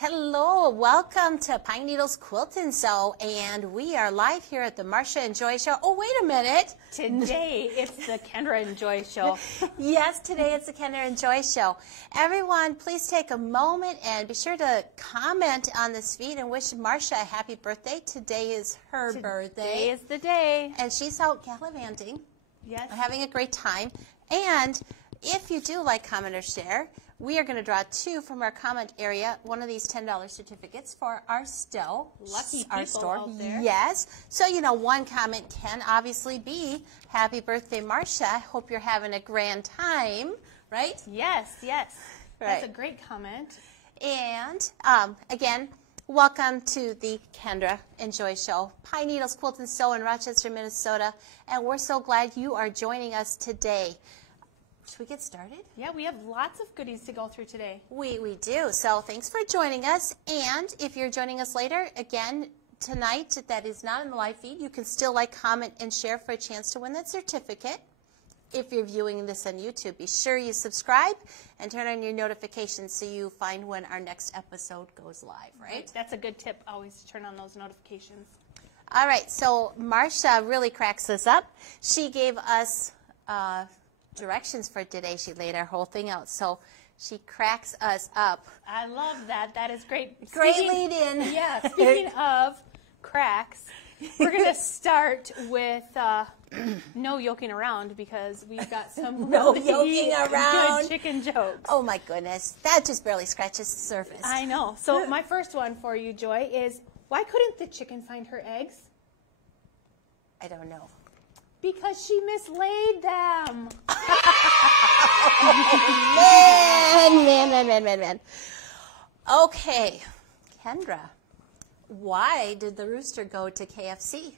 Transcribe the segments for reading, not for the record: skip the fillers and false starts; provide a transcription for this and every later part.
Hello, welcome to Pine Needles Quilt and Sew, and we are live here at the Marcia and Joy Show. Oh, wait a minute. Today it's the Kendra and Joy Show. Yes, today it's the Kendra and Joy Show. Everyone, please take a moment and be sure to comment on this feed and wish Marcia a happy birthday. Today is her birthday. Today is the day. And she's out gallivanting. Yes. Having a great time. And if you do like, comment, or share, we are going to draw two from our comment area, one of these $10 certificates for our store. Lucky our people store. out there. Yes. So, one comment can obviously be, happy birthday, Marcia. I hope you're having a grand time, right? Yes, yes. Right. That's a great comment. And, again, welcome to the Kendra and Joy Show, Pine Needles Quilt and Sew in Rochester, Minnesota. And we're so glad you are joining us today. Should we get started? Yeah, we have lots of goodies to go through today. We do. So thanks for joining us. And if you're joining us later, again, tonight, that is not in the live feed, you can still like, comment, and share for a chance to win that certificate. If you're viewing this on YouTube, be sure you subscribe and turn on your notifications so you find when our next episode goes live, right? That's a good tip, always to turn on those notifications. All right, so Marcia really cracks us up. She gave us directions for today. She laid our whole thing out, so she cracks us up. I love that. That is great. Great lead in. Yeah, speaking of cracks, we're going to start with no yoking around because we've got some No really yoking around. good chicken jokes. Oh my goodness, that just barely scratches the surface. I know. So my first one for you, Joy, is why couldn't the chicken find her eggs? I don't know. Because she mislaid them. Man. Okay, Kendra, why did the rooster go to KFC?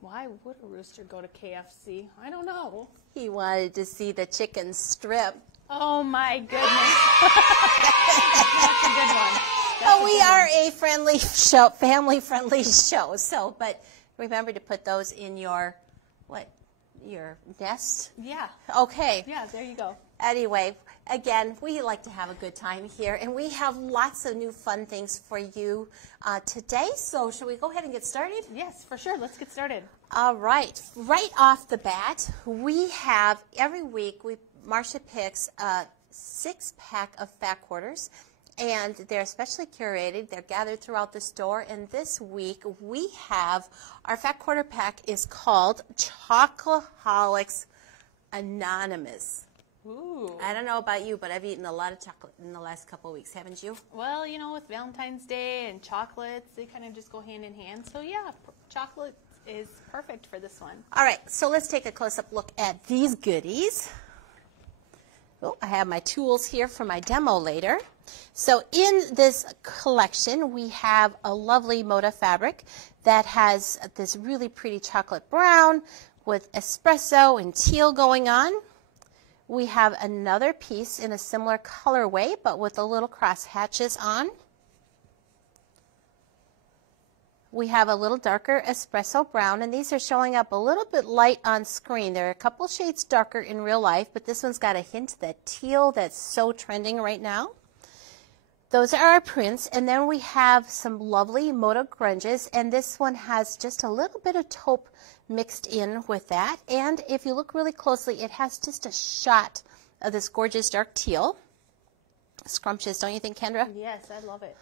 Why would a rooster go to KFC? I don't know. He wanted to see the chicken strip. Oh my goodness. That's a good one. Oh, we are a friendly show, family-friendly show. So, but remember to put those in your your nest? Yeah. Okay. Yeah, there you go. Anyway, again, we like to have a good time here, and we have lots of new fun things for you today. So should we go ahead and get started? Yes, for sure. Let's get started. All right. Right off the bat, we have every week, Marcia picks a 6-pack of fat quarters, and they're specially curated. They're gathered throughout the store, and this week we have our fat quarter pack is called Chocoholics Anonymous. Ooh. I don't know about you, but I've eaten a lot of chocolate in the last couple of weeks, haven't you? Well, with Valentine's Day and chocolates, they kind of just go hand in hand. So yeah, chocolate is perfect for this one. All right, so let's take a close-up look at these goodies. Oh, I have my tools here for my demo later. So in this collection, we have a lovely Moda fabric that has this really pretty chocolate brown with espresso and teal going on. We have another piece in a similar colorway, but with a little cross hatches on. We have a little darker espresso brown, and these are showing up a little bit light on screen. They're a couple shades darker in real life, but this one's got a hint of that teal that's so trending right now. Those are our prints, and then we have some lovely Moda grunges, and this one has just a little bit of taupe mixed in with that. And if you look really closely, it has just a shot of this gorgeous dark teal. Scrumptious, don't you think, Kendra? Yes, I love it.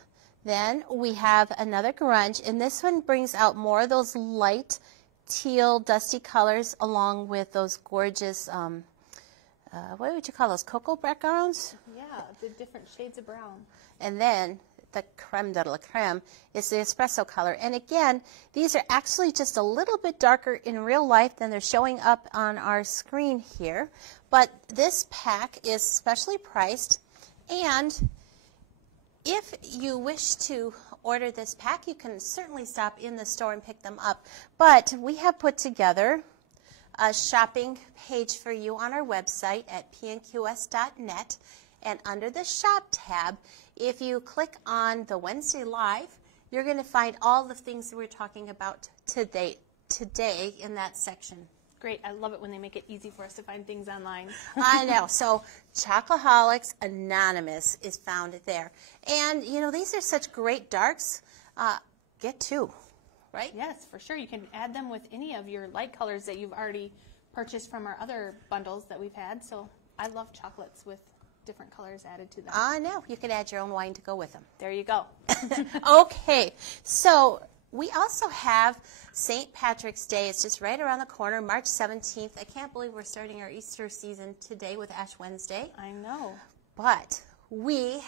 Then we have another grunge, and this one brings out more of those light teal, dusty colors along with those gorgeous, what would you call those, cocoa backgrounds? Yeah, the different shades of brown. And then the creme de la creme is the espresso color. And again, these are actually just a little bit darker in real life than they're showing up on our screen here. But this pack is specially priced, and if you wish to order this pack, you can certainly stop in the store and pick them up. But we have put together a shopping page for you on our website at pnqs.net. And under the Shop tab, if you click on the Wednesday Live, you're going to find all the things that we're talking about today in that section. great. I love it when they make it easy for us to find things online. I know. So Chocoholics Anonymous is found there. And, you know, these are such great darks. Get two, right? Yes, for sure. You can add them with any of your light colors that you've already purchased from our other bundles that we've had. So I love chocolates with different colors added to them. I know. You could add your own wine to go with them. There you go. Okay. So we also have St. Patrick's Day. It's just right around the corner, March 17th. I can't believe we're starting our Easter season today with Ash Wednesday. I know. But we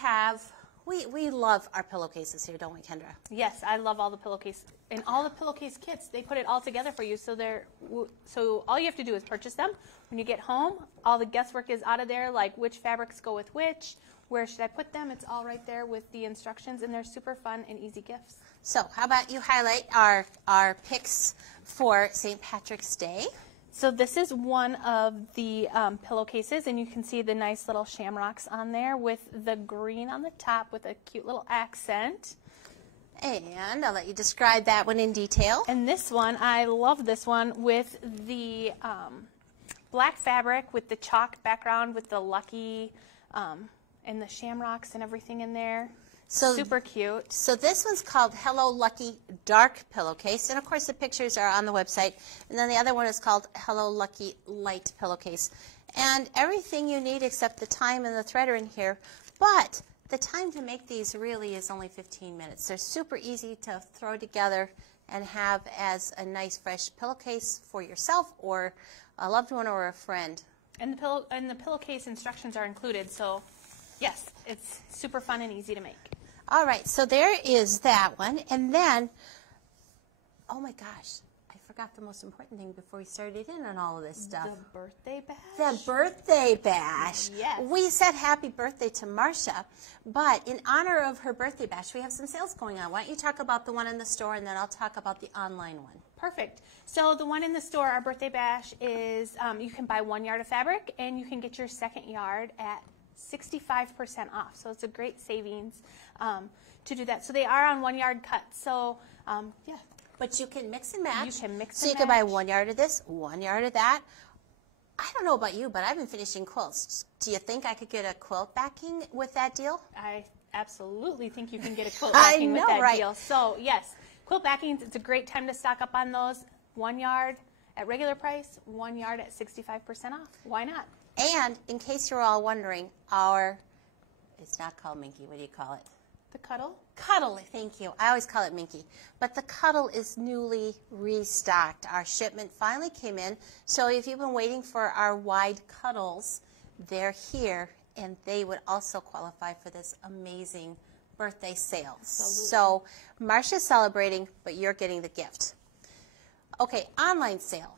love our pillowcases here, don't we, Kendra? Yes, I love all the pillowcase and all the pillowcase kits. They put it all together for you, so all you have to do is purchase them. When you get home, all the guesswork is out of there, like which fabrics go with which, where should I put them. It's all right there with the instructions, and they're super fun and easy gifts. So how about you highlight our picks for St. Patrick's Day? So this is one of the pillowcases, and you can see the nice little shamrocks on there with the green on the top with a cute little accent. And I'll let you describe that one in detail. And this one, I love this one with the black fabric with the chalk background with the lucky and the shamrocks and everything in there. So super cute. So this one's called Hello Lucky Dark Pillowcase. And of course the pictures are on the website. And then the other one is called Hello Lucky Light Pillowcase. And everything you need except the time and the thread are in here. But the time to make these really is only 15 minutes. They're super easy to throw together and have as a nice fresh pillowcase for yourself or a loved one or a friend. And the pillowcase instructions are included. So yes, it's super fun and easy to make. All right, so there is that one. And then, oh my gosh, I forgot the most important thing before we started in on all of this stuff. The birthday bash? The birthday bash. Yes. We said happy birthday to Marcia, but in honor of her birthday bash, we have some sales going on. Why don't you talk about the one in the store, and then I'll talk about the online one. Perfect. So the one in the store, our birthday bash, is you can buy 1 yard of fabric, and you can get your second yard at 65% off. So it's a great savings to do that. So they are on 1 yard cuts. So yeah. But you can mix and match. You can mix so and you can buy match. 1 yard of this, 1 yard of that. I don't know about you, but I've been finishing quilts. Do you think I could get a quilt backing with that deal? I absolutely think you can get a quilt backing with that right? deal. So yes, quilt backings, it's a great time to stock up on those. 1 yard at regular price, 1 yard at 65% off. Why not? And in case you're all wondering, it's not called Minky, what do you call it? The cuddle? Cuddle, thank you. I always call it Minky. But the Cuddle is newly restocked. Our shipment finally came in. So if you've been waiting for our wide cuddles, they're here, and they would also qualify for this amazing birthday sale. Absolutely. So Marcia's celebrating, but you're getting the gift. Okay, online sale.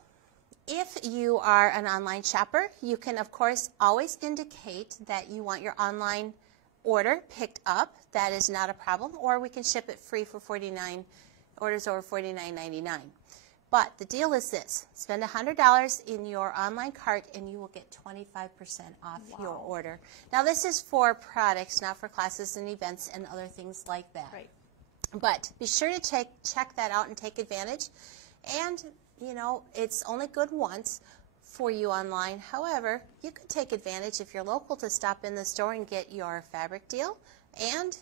If you are an online shopper, you can, of course, always indicate that you want your online order picked up. That is not a problem. Or we can ship it free for orders over $49.99. But the deal is this. Spend $100 in your online cart and you will get 25% off your order. Now, this is for products, not for classes and events and other things like that. Right. But be sure to check that out and take advantage. And, you know, it's only good once for you online. However, you could take advantage if you're local to stop in the store and get your fabric deal. And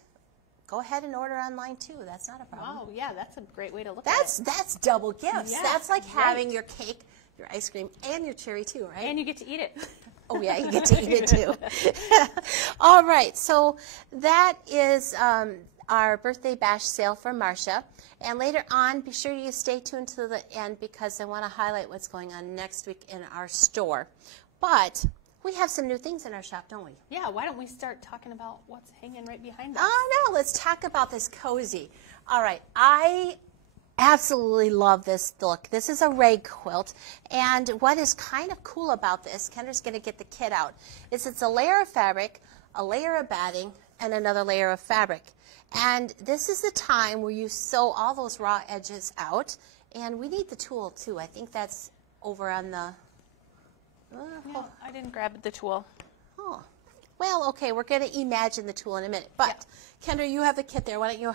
go ahead and order online too. That's not a problem. Wow, yeah, that's a great way to look at it. That's double gifts. Yeah, that's like having right. your cake, your ice cream, and your cherry too, right? And you get to eat it. Oh yeah, you get to eat it too. All right, so that is our birthday bash sale for Marcia. And later on, be sure you stay tuned to the end because I want to highlight what's going on next week in our store. But we have some new things in our shop, don't we? Yeah, why don't we start talking about what's hanging right behind us? Oh, no, let's talk about this cozy. All right, I absolutely love this look. This is a rag quilt, and what is kind of cool about this, Kendra's going to get the kit out, is it's a layer of fabric, a layer of batting, and another layer of fabric. And this is the time where you sew all those raw edges out, and we need the tool too. I think that's over on the... Yeah, I didn't grab the tool. Oh, well, okay, we're going to imagine the tool in a minute. But, yeah. Kendra, you have the kit there. Why don't you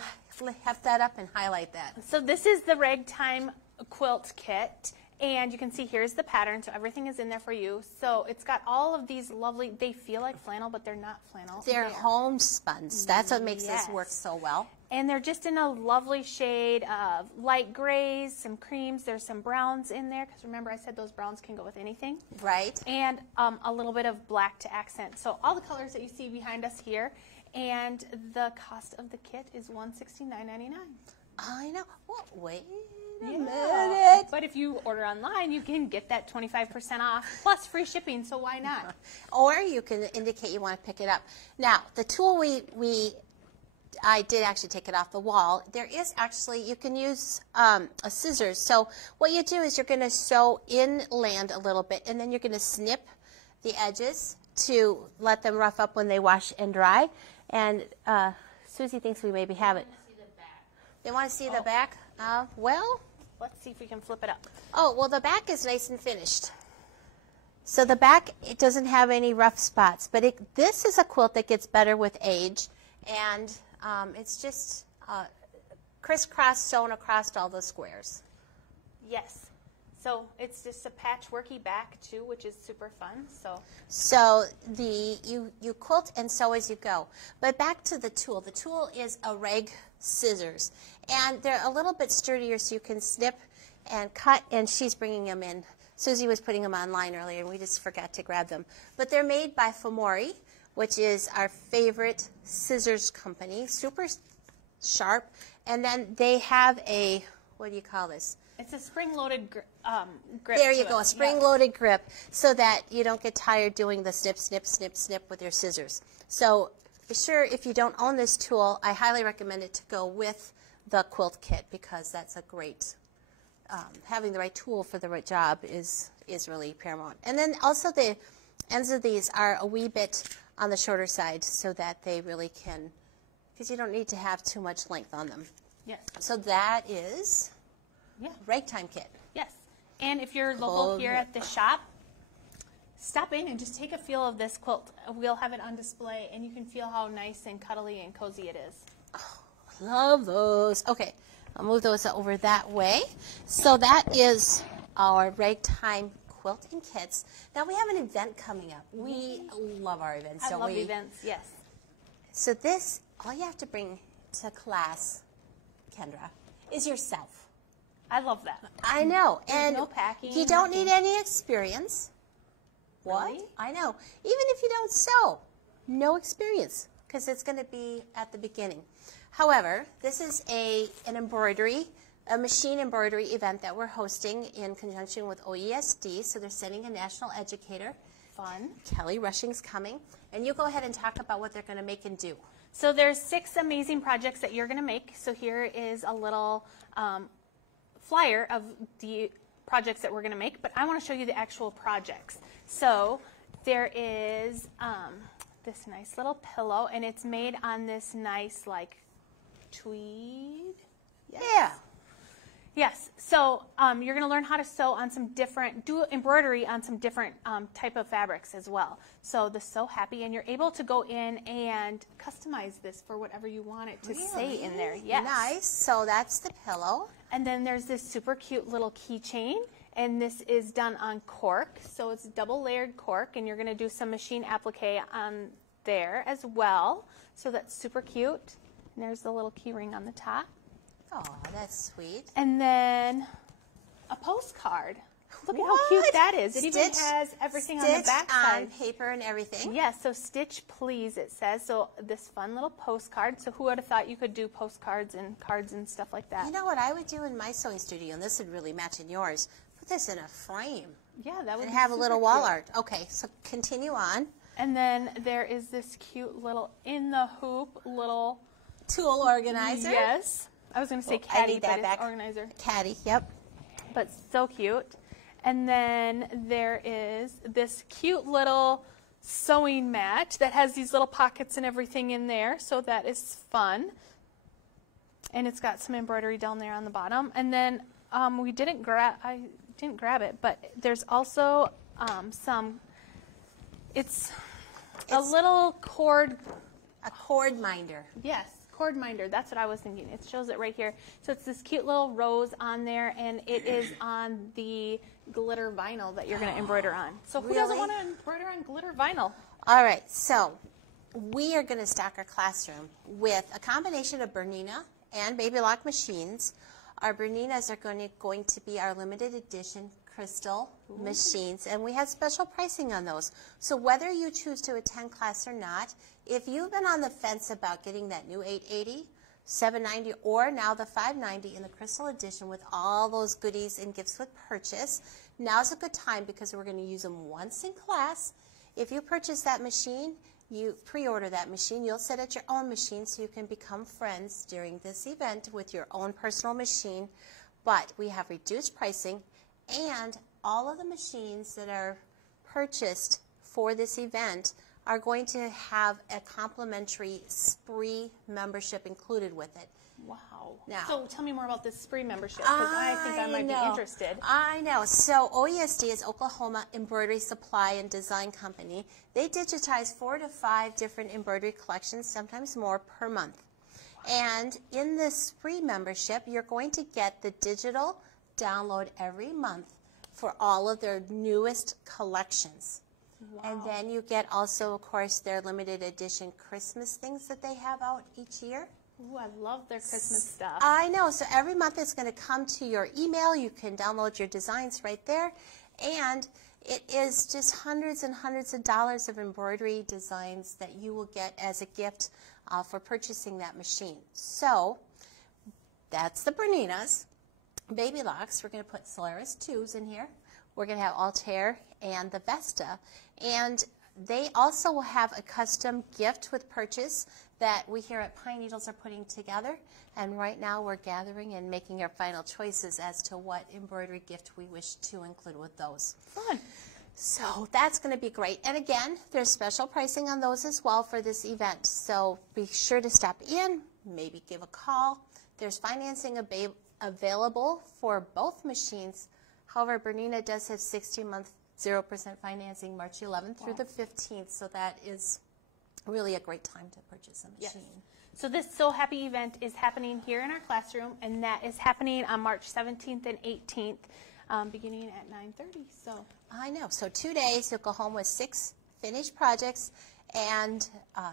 heft that up and highlight that? So this is the Ragtime quilt kit, And you can see here's the pattern, so everything is in there for you. So it's got all of these lovely, they feel like flannel, but they're not flannel. They're homespun. That's what makes this work so well. And they're just in a lovely shade of light grays, some creams. There's some browns in there, because remember I said those browns can go with anything. Right. And a little bit of black to accent. So all the colors that you see behind us here. And the cost of the kit is $169.99. I know. Well, wait a Yeah. minute. But if you order online, you can get that 25% off plus free shipping, so why not? Or you can indicate you want to pick it up. Now, the tool I did actually take it off the wall. There is actually, you can use a scissors. So what you do is you're going to sew inland a little bit, and then you're going to snip the edges to let them rough up when they wash and dry. And Susie thinks we maybe have it. They want to see the back? Well, let's see if we can flip it up. Oh, well, the back is nice and finished. So the back, it doesn't have any rough spots, but this is a quilt that gets better with age, and it's just crisscross sewn across all the squares. Yes. So it's just a patchworky back too, which is super fun. So you quilt and sew as you go. But back to the tool. The tool is a rag scissors, and they're a little bit sturdier, so you can snip and cut. And she's bringing them in. Susie was putting them online earlier, and we just forgot to grab them. But they're made by Fomori, which is our favorite scissors company. Super sharp, and then they have a, what do you call this? It's a spring-loaded grip. There you go, a spring-loaded grip, so that you don't get tired doing the snip, snip, snip, snip with your scissors. So be sure, if you don't own this tool, I highly recommend it to go with the quilt kit, because that's a great, having the right tool for the right job is really paramount. And then also the ends of these are a wee bit on the shorter side, so that they really can, because you don't need to have too much length on them. Yes. So that is ragtime kit. Yes. And if you're local here at the shop, stop in and just take a feel of this quilt. We'll have it on display, and you can feel how nice and cuddly and cozy it is. Oh, love those. Okay, I'll move those over that way. So that is our ragtime quilting kits. Now we have an event coming up. We love our events, I don't love we? events, yes. So this, all you have to bring to class, Kendra, is yourself. I love that. I know. There's and no packing, you don't nothing. need any experience. What? Really? I know. Even if you don't sew, no experience, because it's going to be at the beginning. However, this is an embroidery, a machine embroidery event that we're hosting in conjunction with OESD. So they're sending a national educator. Fun. Kelly Rushing's coming. And you go ahead and talk about what they're going to make and do. So there's 6 amazing projects that you're going to make. So here is a little flyer of the projects that we're going to make, but I want to show you the actual projects. So there is this nice little pillow, and it's made on this nice, like, tweed. Yeah. Yes. So you're going to learn how to sew on some different, do embroidery on some different type of fabrics as well. So the Sew Happy, and you're able to go in and customize this for whatever you want it to say in there. Yes. Nice. So that's the pillow. And then there's this super cute little keychain, and this is done on cork. So it's double layered cork, and you're going to do some machine applique on there as well. So that's super cute. And there's the little key ring on the top. Oh, that's sweet. And then a postcard. Look at how cute that is. It even has everything on the back side. On paper and everything. Yes, so Stitch Please, it says. So this fun little postcard. So who would have thought you could do postcards and cards and stuff like that? You know what I would do in my sewing studio, and this would really match in yours? Put this in a frame. Yeah, that would and be have a little wall cute. art. Okay, so continue on. And then there is this cute little in the hoop little tool organizer. Yes. I was going to say I caddy, need that but back. it's organizer. Caddy, yep. But so cute. And then there is this cute little sewing mat that has these little pockets and everything in there. So that is fun. And it's got some embroidery down there on the bottom. And then I didn't grab it, but there's also it's a little cord. A cord minder. Yes, cord minder. That's what I was thinking. It shows it right here. So it's this cute little rose on there, and it is on the glitter vinyl that you're going to embroider on. So who doesn't want to embroider on glitter vinyl? All right, so we are going to stock our classroom with a combination of Bernina and Baby Lock machines. Our Berninas are going to be our limited edition crystal machines, and we have special pricing on those. So whether you choose to attend class or not, if you've been on the fence about getting that new 880, 790, or now the 590 in the crystal edition with all those goodies and gifts with purchase, now's a good time because we're going to use them once in class. If you purchase that machine, you pre-order that machine, you'll sit at your own machine so you can become friends during this event with your own personal machine. But we have reduced pricing, and all of the machines that are purchased for this event are going to have a complimentary spree membership included with it. Wow. Now, so tell me more about this spree membership, because I think I might be interested. I know. So OESD is Oklahoma Embroidery Supply and Design Company. They digitize 4 to 5 different embroidery collections, sometimes more, per month. And in this spree membership, you're going to get the digital download every month for all of their newest collections. Wow. And then you get also, of course, their limited edition Christmas things that they have out each year. Ooh, I love their Christmas stuff. I know. So every month it's going to come to your email. You can download your designs right there. And it is just hundreds and hundreds of dollars of embroidery designs that you will get as a gift for purchasing that machine. So that's the Berninas. Baby Locks, we're going to put Solaris 2s in here. We're going to have Altair and the Vesta. And they also will have a custom gift with purchase that we here at Pine Needles are putting together. And right now we're gathering and making our final choices as to what embroidery gift we wish to include with those. Fun. So that's going to be great. And again, there's special pricing on those as well for this event. So be sure to stop in, maybe give a call. There's financing available for both machines. However, Bernina does have 60-month 0% financing March 11th through the 15th, so that is really a great time to purchase a machine. Yes. So this So Happy event is happening here in our classroom, and that is happening on March 17th and 18th, beginning at 9:30. So I know. So 2 days, you'll go home with 6 finished projects, and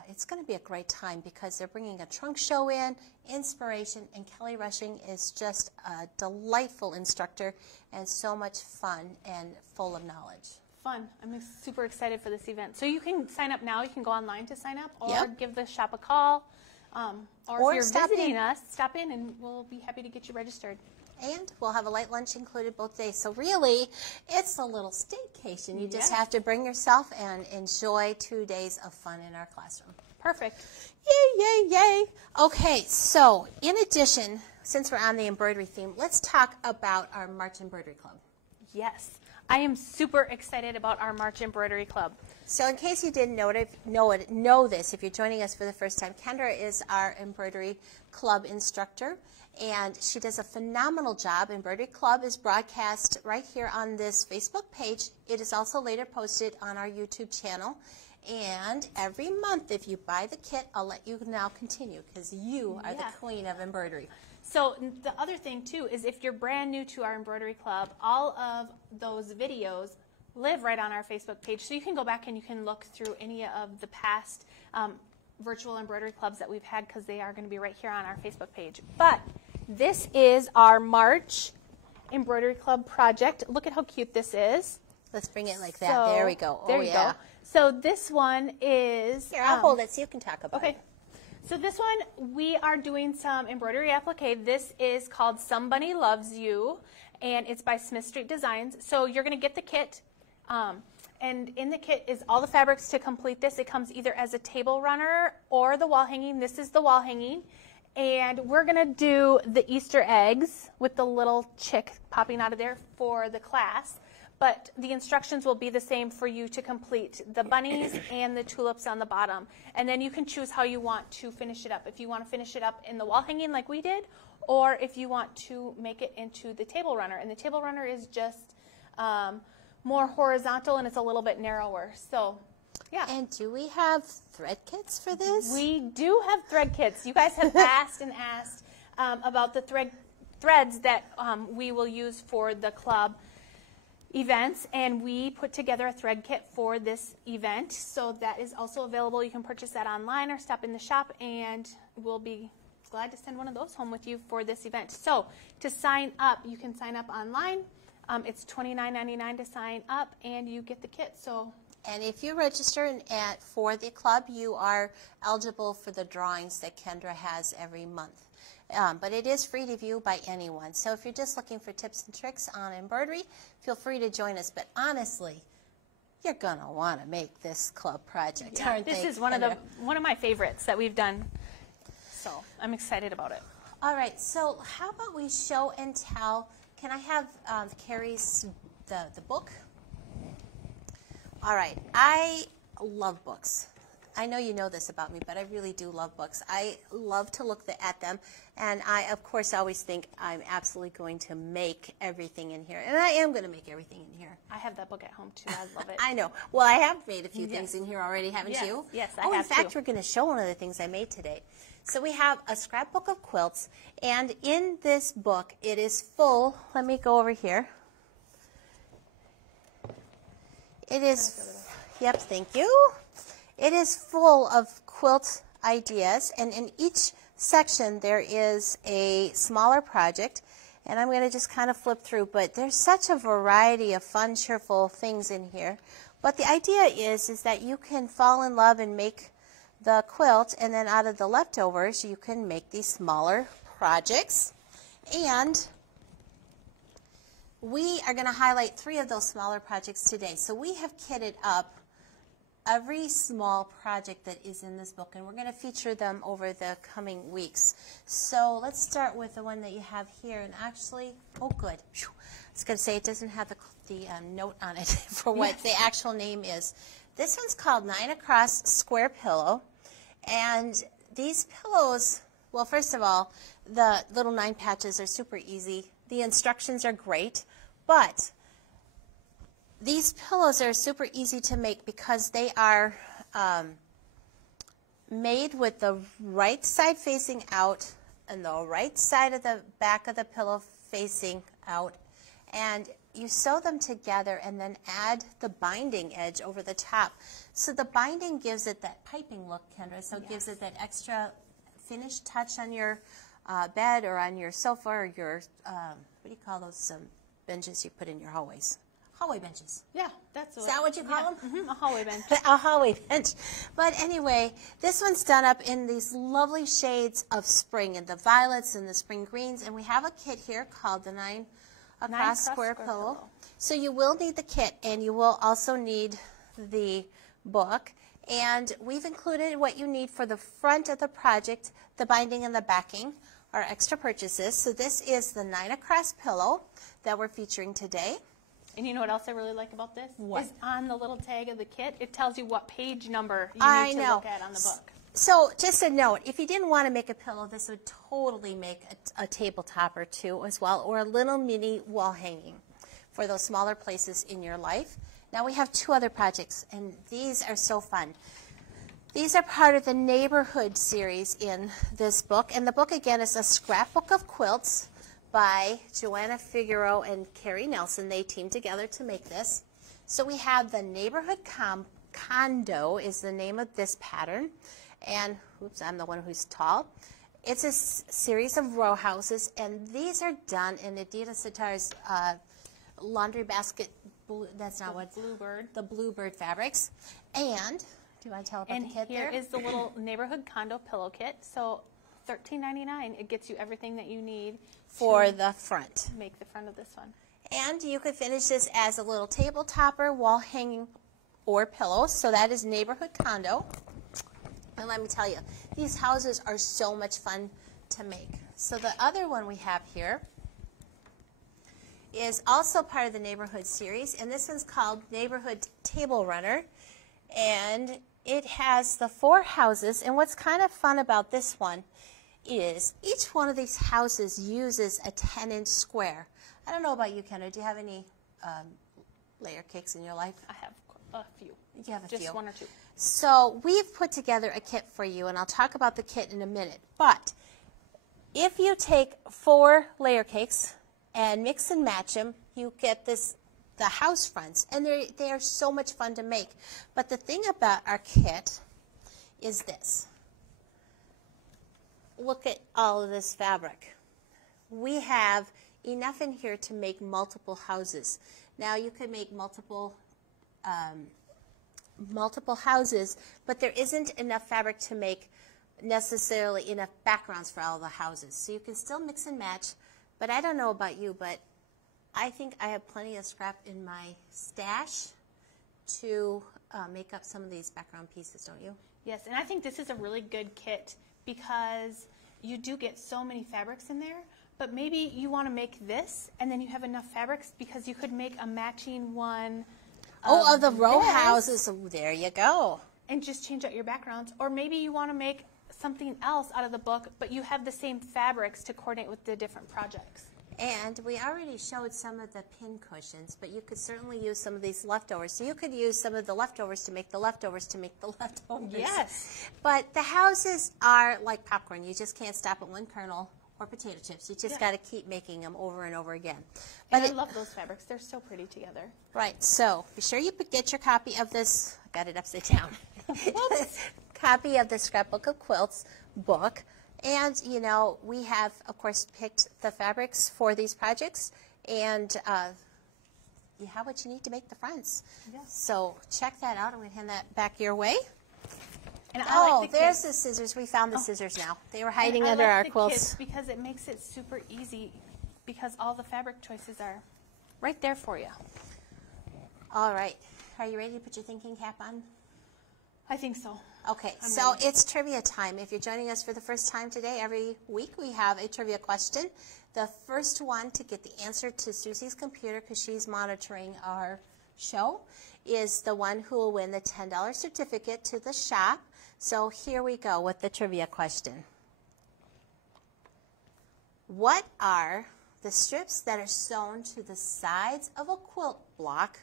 it's going to be a great time because they're bringing a trunk show in, inspiration, and Kelly Rushing is just a delightful instructor and so much fun and full of knowledge. Fun. I'm super excited for this event. So you can sign up now. You can go online to sign up, or give the shop a call. Or if you're visiting us, stop in and we'll be happy to get you registered. And we'll have a light lunch included both days. So really, it's a little staycation. You just have to bring yourself and enjoy 2 days of fun in our classroom. Perfect. Yay, yay, yay. Okay, so in addition, since we're on the embroidery theme, let's talk about our March Embroidery Club. Yes. I am super excited about our March Embroidery Club. So in case you didn't know this, if you're joining us for the first time, Kendra is our Embroidery Club instructor, and she does a phenomenal job. Embroidery Club is broadcast right here on this Facebook page. It is also later posted on our YouTube channel. And every month, if you buy the kit, I'll let you now continue because you are the queen of embroidery. So the other thing, too, is if you're brand new to our Embroidery Club, all of those videos live right on our Facebook page. So you can go back and you can look through any of the past virtual embroidery clubs that we've had because they are going to be right here on our Facebook page. But this is our March Embroidery Club project. Look at how cute this is. Let's bring it like that. There we go. There you go. So this one is... Here, I'll hold it so you can talk about it. So this one, we are doing some embroidery applique. This is called Somebody Loves You, and it's by Smith Street Designs. So you're going to get the kit, and in the kit is all the fabrics to complete this. It comes either as a table runner or the wall hanging. This is the wall hanging, and we're going to do the Easter eggs with the little chick popping out of there for the class. But the instructions will be the same for you to complete the bunnies and the tulips on the bottom. And then you can choose how you want to finish it up. If you want to finish it up in the wall hanging like we did, or if you want to make it into the table runner. And the table runner is just more horizontal and it's a little bit narrower. So Yeah. And do we have thread kits for this? We do have thread kits. You guys have asked and asked about the threads that we will use for the club events, and we put together a thread kit for this event. So that is also available. You can purchase that online or stop in the shop, and we'll be glad to send one of those home with you for this event. So to sign up, you can sign up online. It's $29.99 to sign up, and you get the kit. And if you register for the club, you are eligible for the drawings that Kendra has every month. But it is free to view by anyone. So if you're just looking for tips and tricks on embroidery, feel free to join us. But honestly, you're going to want to make this club project, aren't they? This is one of my favorites that we've done. So I'm excited about it. All right, so how about we show and tell? Can I have Carrie's the book? All right, I love books. I know you know this about me, but I really do love books. I love to look at them, and I, of course, always think I'm absolutely going to make everything in here, and I am going to make everything in here. I have that book at home, too. I love it. I know. Well, I have made a few things in here already, haven't you? Yes, I have, in fact, we're going to show one of the things I made today. So we have a scrapbook of quilts, and in this book, it is full. Let me go over here. It is, yep, thank you. It is full of quilt ideas, and in each section there is a smaller project, and I'm going to just kind of flip through, but there's such a variety of fun, cheerful things in here. But the idea is that you can fall in love and make the quilt, and then out of the leftovers you can make these smaller projects. And we are going to highlight 3 of those smaller projects today. So we have kitted up every small project that is in this book, and we're going to feature them over the coming weeks. So let's start with the one that you have here, and actually, oh good, I was going to say it doesn't have the note on it for what the actual name is. This one's called 9 Across Square Pillow, and these pillows, well, first of all, the little 9 patches are super easy. The instructions are great, but these pillows are super easy to make because they are made with the right side facing out and the right side of the back of the pillow facing out. And you sew them together and then add the binding edge over the top. So the binding gives it that piping look, Kendra, so it gives it that extra finished touch on your bed or on your sofa or your, what do you call those benches you put in your hallways? Hallway benches. Yeah, is that what you call them? Mm-hmm, a hallway bench. A hallway bench. But anyway, this one's done up in these lovely shades of spring, and the violets and the spring greens. And we have a kit here called the 9 Across Square Pillow. So you will need the kit, and you will also need the book. And we've included what you need for the front of the project, the binding and the backing, our extra purchases. So this is the 9 Across Pillow that we're featuring today. And you know what else I really like about this? What? Is on the little tag of the kit, it tells you what page number you need to look at on the book. So just a note, if you didn't want to make a pillow, this would totally make a tabletop or two as well, or a little mini wall hanging for those smaller places in your life. Now we have 2 other projects, and these are so fun. These are part of the neighborhood series in this book, and the book again is a scrapbook of quilts by Joanna Figueroa and Carrie Nelson. They teamed together to make this. So we have the Neighborhood Condo is the name of this pattern. And, oops, I'm the one who's tall. It's a series of row houses, and these are done in Adita Sitar's laundry basket. That's not what. Bluebird. The Bluebird fabrics. And, do you want to tell about the kit there? And here is the little Neighborhood Condo pillow kit. So $13.99. It gets you everything that you need for the front. Make the front of this one. And you could finish this as a little table topper, wall hanging, or pillows. So that is Neighborhood Condo. And let me tell you, these houses are so much fun to make. So the other one we have here is also part of the Neighborhood series, and this one's called Neighborhood Table Runner. And it has the 4 houses, and what's kind of fun about this one is each one of these houses uses a 10-inch square. I don't know about you, Kendra. Do you have any layer cakes in your life? I have a few. You have a Just few. one or two. So we've put together a kit for you, and I'll talk about the kit in a minute. But if you take 4 layer cakes and mix and match them, you get the house fronts, and they are so much fun to make. But the thing about our kit is this. Look at all of this fabric. We have enough in here to make multiple houses. Now you can make multiple houses, but there isn't enough fabric to make necessarily enough backgrounds for all the houses. So you can still mix and match, but I don't know about you, but I think I have plenty of scrap in my stash to make up some of these background pieces, don't you? Yes, and I think this is a really good kit because you do get so many fabrics in there, but maybe you want to make this and then you have enough fabrics because you could make a matching one of the row houses. There you go. And just change out your backgrounds. Or maybe you want to make something else out of the book, but you have the same fabrics to coordinate with the different projects. And we already showed some of the pin cushions, but you could certainly use some of these leftovers. So you could use some of the leftovers to make the leftovers to make the leftovers. Yes. But the houses are like popcorn. You just can't stop at one kernel or potato chips. You just got to keep making them over and over again. But I love those fabrics. They're so pretty together. Right. So be sure you get your copy of this. I got it upside down. Copy of the Scrapbook of Quilts book. And, you know, we have, of course, picked the fabrics for these projects, and you have what you need to make the fronts. Yes. So check that out. I'm going to hand that back your way. And I like the there's kits. the scissors. We found the scissors now. They were hiding I under like our the quilts. kits because it makes it super easy because all the fabric choices are right there for you. All right. Are you ready to put your thinking cap on? I think so. Okay, I'm so ready. it's trivia time. If you're joining us for the first time today, every week we have a trivia question. The first one to get the answer to Susie's computer, because she's monitoring our show, is the one who will win the $10 certificate to the shop. So here we go with the trivia question. What are the strips that are sewn to the sides of a quilt block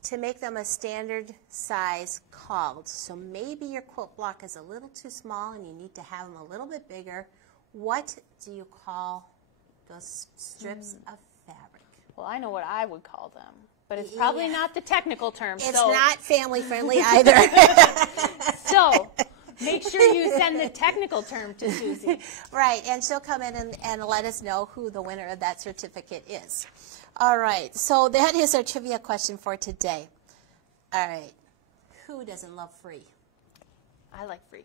to make them a standard size called? So maybe your quilt block is a little too small and you need to have them a little bit bigger. What do you call those strips of fabric? Well, I know what I would call them, but it's probably not the technical term. It's not family friendly either. So make sure you send the technical term to Susie. Right, and she'll come in and let us know who the winner of that certificate is. All right, so that is our trivia question for today. All right, who doesn't love free? I like free.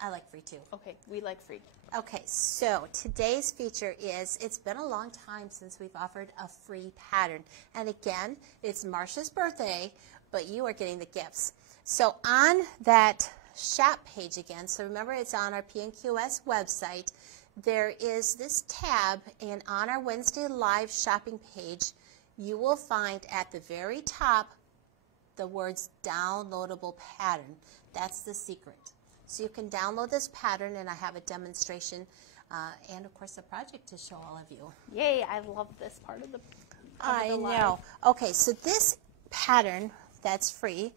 I like free too. Okay, we like free. Okay, so today's feature is, it's been a long time since we've offered a free pattern. And again, it's Marcia's birthday, but you are getting the gifts. So on that shop page again, so remember it's on our PNQS website, there is this tab, and on our Wednesday live shopping page, you will find at the very top the words downloadable pattern. That's the secret. So you can download this pattern, and I have a demonstration and, of course, a project to show all of you. Yay, I love this part of the I know. live. Okay, so this pattern that's free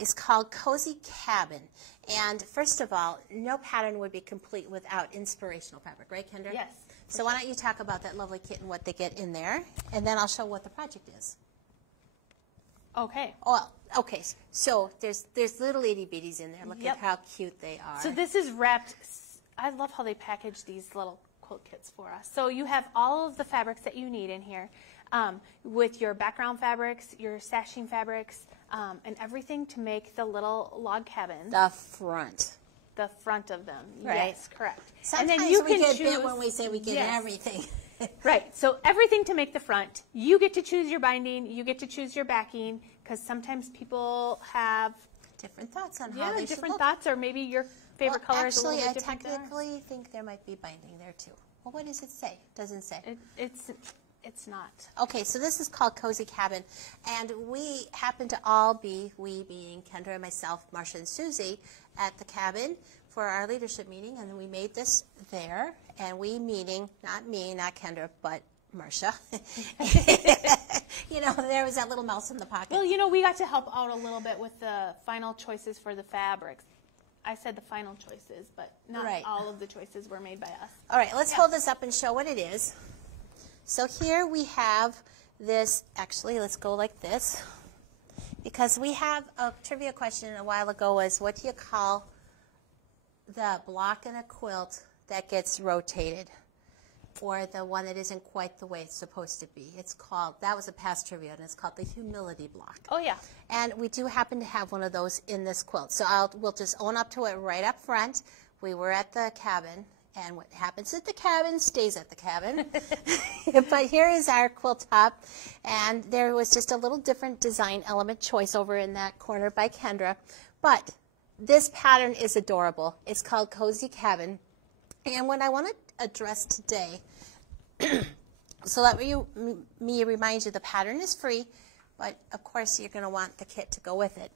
is called Cozy Cabin. And first of all, no pattern would be complete without inspirational fabric, right, Kendra? Yes. So why don't you talk about that lovely kit and what they get in there, and then I'll show what the project is. Okay. Well, okay, so there's little itty bitties in there. Look Yep. at how cute they are. So this is wrapped. I love how they package these little quilt kits for us. So you have all of the fabrics that you need in here with your background fabrics, your sashing fabrics, and everything to make the little log cabin. the front. The front of them. Right. Yes, correct. Sometimes and then you we can get choose bit when we say we get Yes. everything. Right. So everything to make the front. You get to choose your binding. You get to choose your backing, because sometimes people have Different thoughts on how they should different look. thoughts, or maybe your favorite color is a Actually, little I bit different than ours. technically think there might be binding there too. Well, what does it say? Doesn't say. It's not. Okay, so this is called Cozy Cabin, and we happen to all be, we being Kendra, myself, Marcia, and Susie, at the cabin for our leadership meeting, and we made this there, and we meaning, not me, not Kendra, but Marcia. You know, there was that little mouse in the pocket. Well, you know, we got to help out a little bit with the final choices for the fabrics. I said the final choices, but not all of the choices were made by us. All right, let's hold this up and show what it is. So here we have this, actually, let's go like this, because we have a trivia question a while ago was, what do you call the block in a quilt that gets rotated, or the one that isn't quite the way it's supposed to be? It's called, that was a past trivia, and it's called the humility block. Oh, yeah. And we do happen to have one of those in this quilt. So we'll just own up to it right up front. We were at the cabin, and what happens at the cabin stays at the cabin. But here is our quilt top, and there was just a little different design element choice over in that corner by Kendra. But this pattern is adorable. It's called Cozy Cabin. And what I want to address today, so let me remind you, the pattern is free, but of course you're going to want the kit to go with it.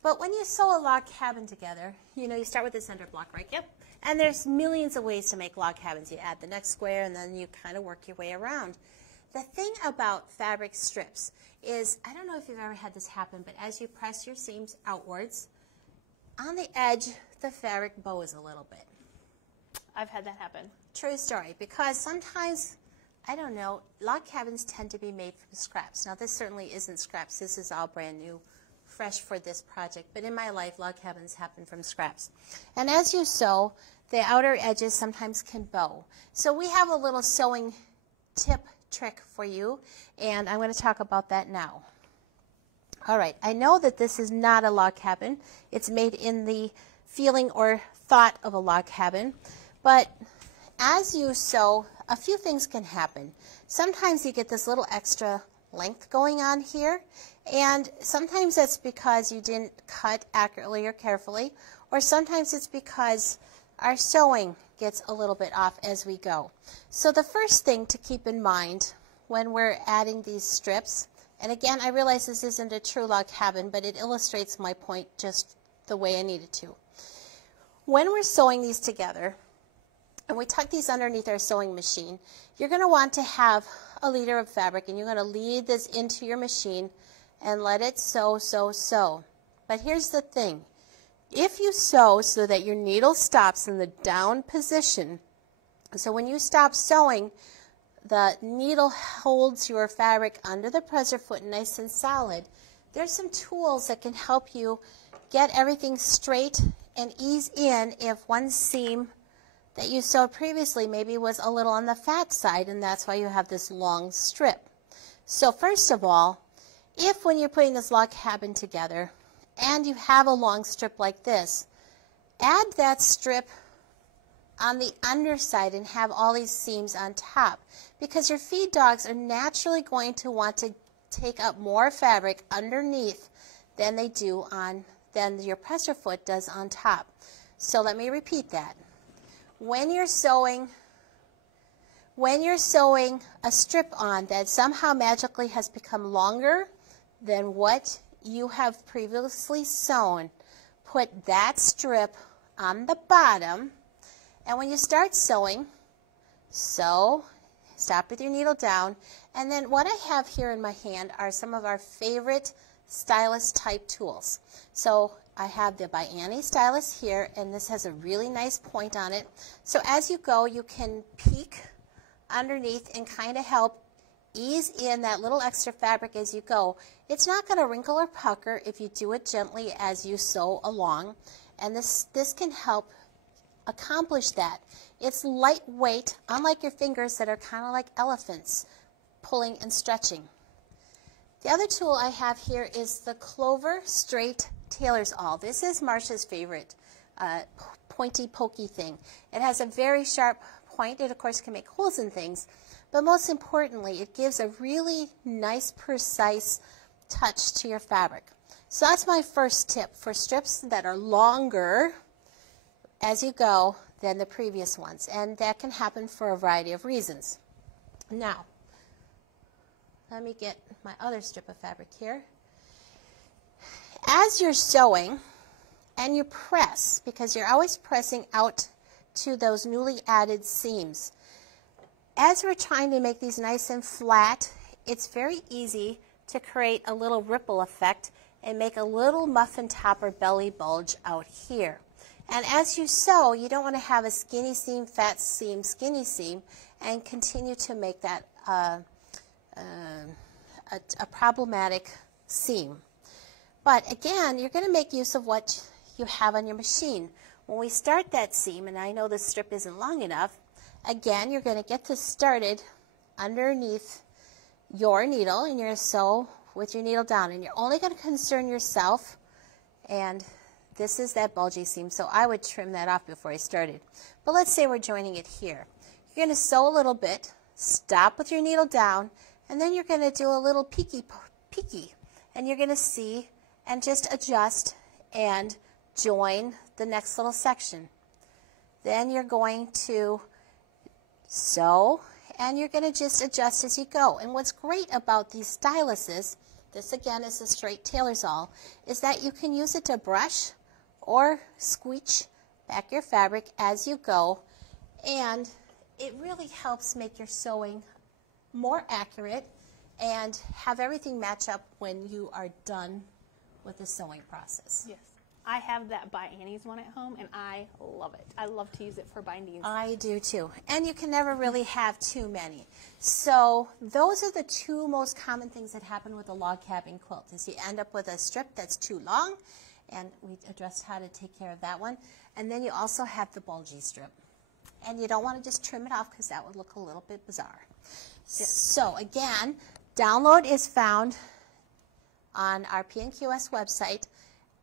But when you sew a log cabin together, you know, you start with the center block, right? Yep. And there's millions of ways to make log cabins. You add the next square, and then you kind of work your way around. The thing about fabric strips is, I don't know if you've ever had this happen, but as you press your seams outwards, on the edge, the fabric bows a little bit. I've had that happen. True story, because sometimes, I don't know, log cabins tend to be made from scraps. Now, this certainly isn't scraps. This is all brand new, fresh for this project. But in my life, log cabins happen from scraps. And as you sew, the outer edges sometimes can bow. So we have a little sewing tip trick for you, and I'm going to talk about that now. All right, I know that this is not a log cabin. It's made in the feeling or thought of a log cabin. But as you sew, a few things can happen. Sometimes you get this little extra length going on here, and sometimes that's because you didn't cut accurately or carefully, or sometimes it's because our sewing gets a little bit off as we go. So the first thing to keep in mind when we're adding these strips, and again, I realize this isn't a true log cabin, but it illustrates my point just the way I needed to. When we're sewing these together, and we tuck these underneath our sewing machine, you're going to want to have a liter of fabric, and you're going to lead this into your machine and let it sew, sew, sew. But here's the thing. If you sew so that your needle stops in the down position, so when you stop sewing, the needle holds your fabric under the presser foot nice and solid, there's some tools that can help you get everything straight and ease in if one seam that you sewed previously maybe was a little on the fat side, and that's why you have this long strip. So first of all, if when you're putting this log cabin together and you have a long strip like this, add that strip on the underside and have all these seams on top, because your feed dogs are naturally going to want to take up more fabric underneath than they do than your presser foot does on top. So let me repeat that. When you're sewing a strip on that somehow magically has become longer than what you have previously sewn, put that strip on the bottom, and when you start sewing, sew, stop with your needle down, and then what I have here in my hand are some of our favorite stylus type tools. So I have the by Annie stylus here, and this has a really nice point on it. So as you go, you can peek underneath and kind of help ease in that little extra fabric as you go. It's not going to wrinkle or pucker if you do it gently as you sew along, and this can help accomplish that. It's lightweight, unlike your fingers that are kind of like elephants, pulling and stretching. The other tool I have here is the Clover Straight Tailor's Awl. This is Marcia's favorite pointy, pokey thing. It has a very sharp point. It, of course, can make holes in things. But most importantly, it gives a really nice, precise touch to your fabric. So that's my first tip for strips that are longer as you go than the previous ones. And that can happen for a variety of reasons. Now, let me get my other strip of fabric here. As you're sewing and you press, because you're always pressing out to those newly added seams, as we're trying to make these nice and flat it's very easy to create a little ripple effect and make a little muffin top or belly bulge out here. And as you sew, you don't want to have a skinny seam, fat seam, skinny seam, and continue to make that a problematic seam. But again, you're going to make use of what you have on your machine. When we start that seam, and I know this strip isn't long enough, again, you're going to get this started underneath your needle, and you're going to sew with your needle down. And you're only going to concern yourself, and this is that bulgy seam, so I would trim that off before I started. But let's say we're joining it here. You're going to sew a little bit, stop with your needle down, and then you're going to do a little peeky, and you're going to see and just adjust and join the next little section. Then you're going to sew, and you're going to just adjust as you go. And what's great about these styluses, this again is a straight tailor's awl, is that you can use it to brush or squeech back your fabric as you go, and it really helps make your sewing more accurate and have everything match up when you are done with the sewing process. Yes. I have that By Annie's one at home, and I love it. I love to use it for bindings. I do too. And you can never really have too many. So those are the two most common things that happen with a log cabin quilt, is you end up with a strip that's too long, and we addressed how to take care of that one. And then you also have the bulgy strip. And you don't want to just trim it off because that would look a little bit bizarre. Yes. So again, download is found on our PNQS website.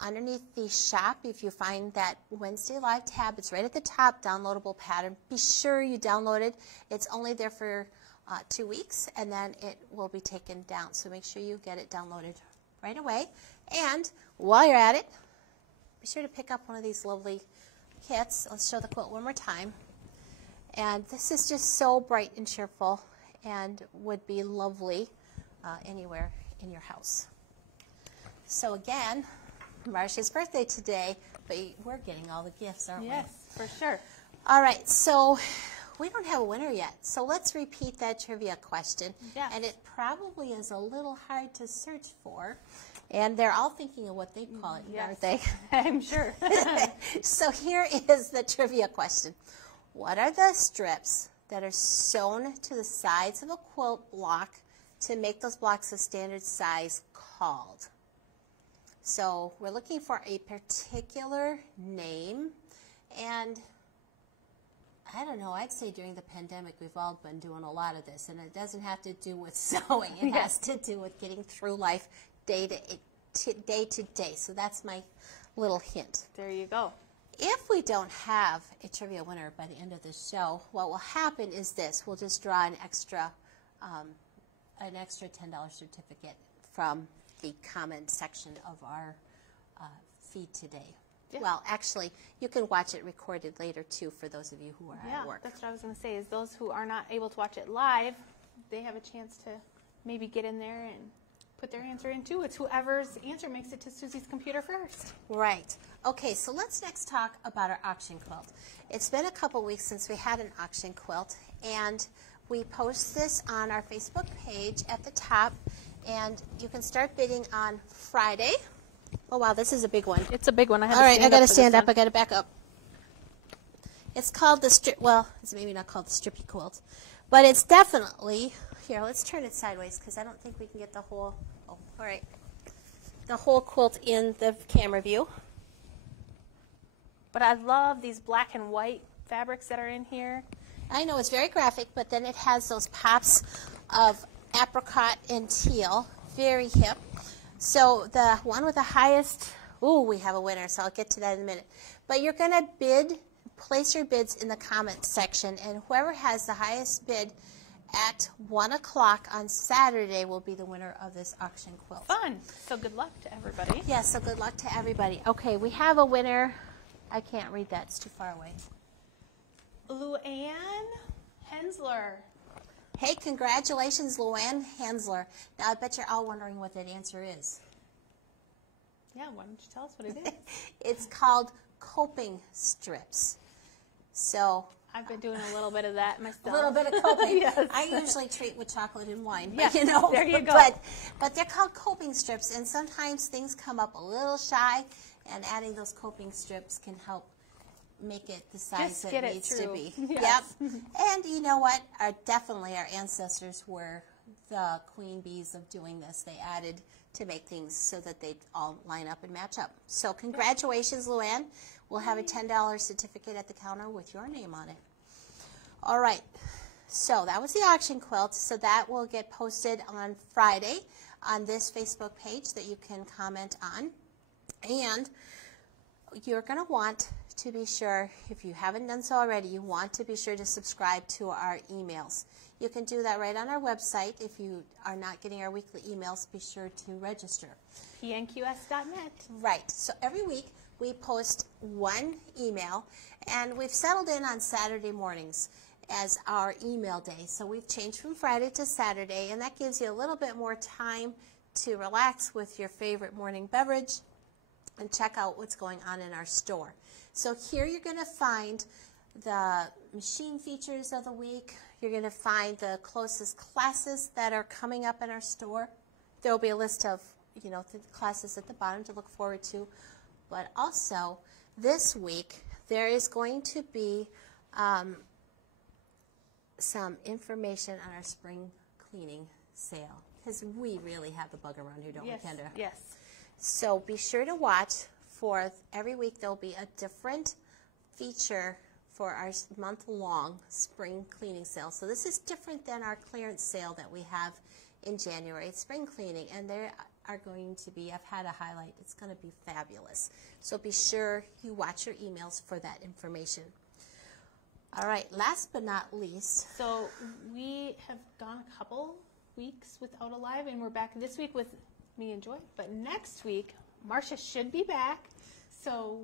Underneath the shop, if you find that Wednesday Live tab, it's right at the top, downloadable pattern. Be sure you download it. It's only there for 2 weeks, and then it will be taken down. So make sure you get it downloaded right away. And while you're at it, be sure to pick up one of these lovely kits. Let's show the quilt one more time. And this is just so bright and cheerful and would be lovely anywhere in your house. So again, Marcia's birthday today, but we're getting all the gifts, aren't we? Yes, for sure. All right, so we don't have a winner yet. So let's repeat that trivia question. Yes. And it probably is a little hard to search for. And they're all thinking of what they call it, yes. aren't they? I'm sure. So here is the trivia question. What are the strips that are sewn to the sides of a quilt block to make those blocks a standard size called? So we're looking for a particular name, and I don't know, I'd say during the pandemic we've all been doing a lot of this, and it doesn't have to do with sewing. It has to do with getting through life day to day. So that's my little hint. There you go. If we don't have a trivia winner by the end of the show, what will happen is this. We'll just draw an extra $10 certificate from the comment section of our feed today. Yeah. Well, actually, you can watch it recorded later, too, for those of you who are at work. That's what I was going to say, is those who are not able to watch it live, they have a chance to maybe get in there and put their answer in, too. It's whoever's answer makes it to Susie's computer first. Right. Okay, so let's next talk about our auction quilt. It's been a couple weeks since we had an auction quilt, and we post this on our Facebook page at the top, and you can start bidding on Friday. Oh, wow, this is a big one. It's a big one. All right, I got to stand up. I got to back up. It's called the strip. Well, it's maybe not called the Strippy quilt, but it's definitely here. Let's turn it sideways because I don't think we can get the whole. Oh, all right, the whole quilt in the camera view. But I love these black and white fabrics that are in here. I know it's very graphic, but then it has those pops of apricot and teal. Very hip. So the one with the highest, ooh, we have a winner, so I'll get to that in a minute. But you're going to place your bids in the comments section, and whoever has the highest bid at 1 o'clock on Saturday will be the winner of this auction quilt. Fun. So good luck to everybody. Yeah, so good luck to everybody. Okay, we have a winner. I can't read that. It's too far away. Luann Hensler. Hey, congratulations, Luann Hensler. Now, I bet you're all wondering what that answer is. Yeah, why don't you tell us what it is? It's called coping strips. So I've been doing a little bit of that myself. A little bit of coping. Yes. I usually treat with chocolate and wine. Yes, But, you know, there you go. But they're called coping strips, and sometimes things come up a little shy, and adding those coping strips can help make it the size Just that get it it needs through. to be. Yes. Yep. And you know what? Definitely our ancestors were the queen bees of doing this. They added to make things so that they all line up and match up. So congratulations, Luann. We'll have a $10 certificate at the counter with your name on it. All right. So that was the auction quilt. So that will get posted on Friday on this Facebook page that you can comment on. And you're going to want to be sure, if you haven't done so already, you want to be sure to subscribe to our emails. You can do that right on our website. If you are not getting our weekly emails, be sure to register. pnqs.net. Right. So every week we post one email, and we've settled in on Saturday mornings as our email day. So we've changed from Friday to Saturday, and that gives you a little bit more time to relax with your favorite morning beverage and check out what's going on in our store. So here you're going to find the machine features of the week. You're going to find the closest classes that are coming up in our store. There will be a list of, you know, the classes at the bottom to look forward to. But also, this week, there is going to be some information on our spring cleaning sale, because we really have the bug around here, don't Yes. we, Kendra? Yes. So be sure to watch for every week. There'll be a different feature for our month-long spring cleaning sale. So this is different than our clearance sale that we have in January. It's spring cleaning, and there are going to be, I've had a highlight, it's going to be fabulous. So be sure you watch your emails for that information. All right, last but not least. So we have gone a couple weeks without a live, and we're back this week with me and Joy. But next week, Marcia should be back. So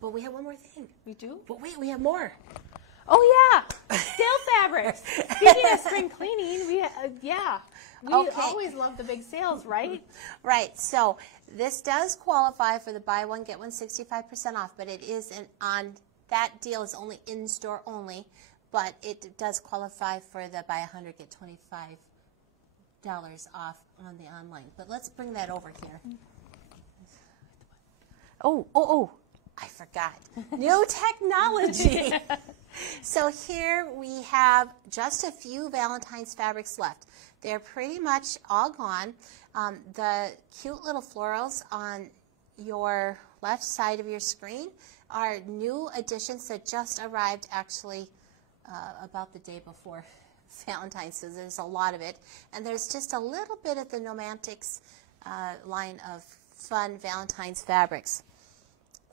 But we have one more thing. we do. But wait, we have more. Oh yeah, sale fabrics. Speaking of spring cleaning, we Okay. always love the big sales, right? Right. So this does qualify for the buy one get one 65% off, but it is that deal is only in store only, but it does qualify for the buy 100 get $25 off on the online. But let's bring that over here. Oh, I forgot. New technology. So here we have just a few Valentine's fabrics left. They're pretty much all gone. The cute little florals on your left side of your screen are new additions that just arrived actually about the day before Valentine's, so there's a lot of it. And there's just a little bit of the Nomantics line of fun Valentine's fabrics.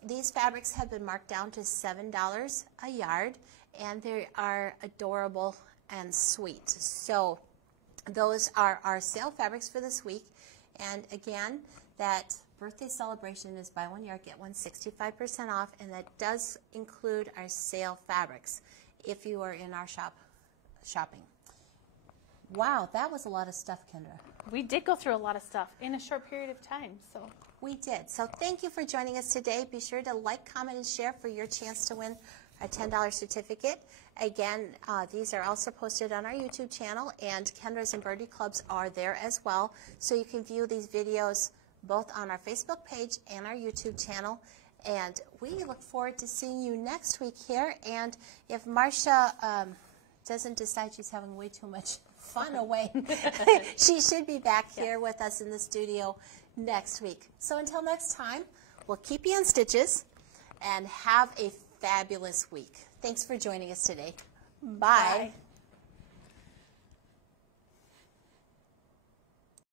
These fabrics have been marked down to $7 a yard, and they are adorable and sweet. So those are our sale fabrics for this week. And again, that birthday celebration is buy one yard, get one 65% off, and that does include our sale fabrics if you are in our shopping. Wow, that was a lot of stuff, Kendra. We did go through a lot of stuff in a short period of time, so. We did. So thank you for joining us today. Be sure to like, comment, and share for your chance to win a $10 certificate. Again, these are also posted on our YouTube channel, and Kendra's and Birdie Clubs are there as well. So you can view these videos both on our Facebook page and our YouTube channel. And we look forward to seeing you next week here. And if Marcia doesn't decide she's having way too much fun away, she should be back here with us in the studio next week. So until next time, we'll keep you in stitches and have a fabulous week. Thanks for joining us today. Bye. Bye.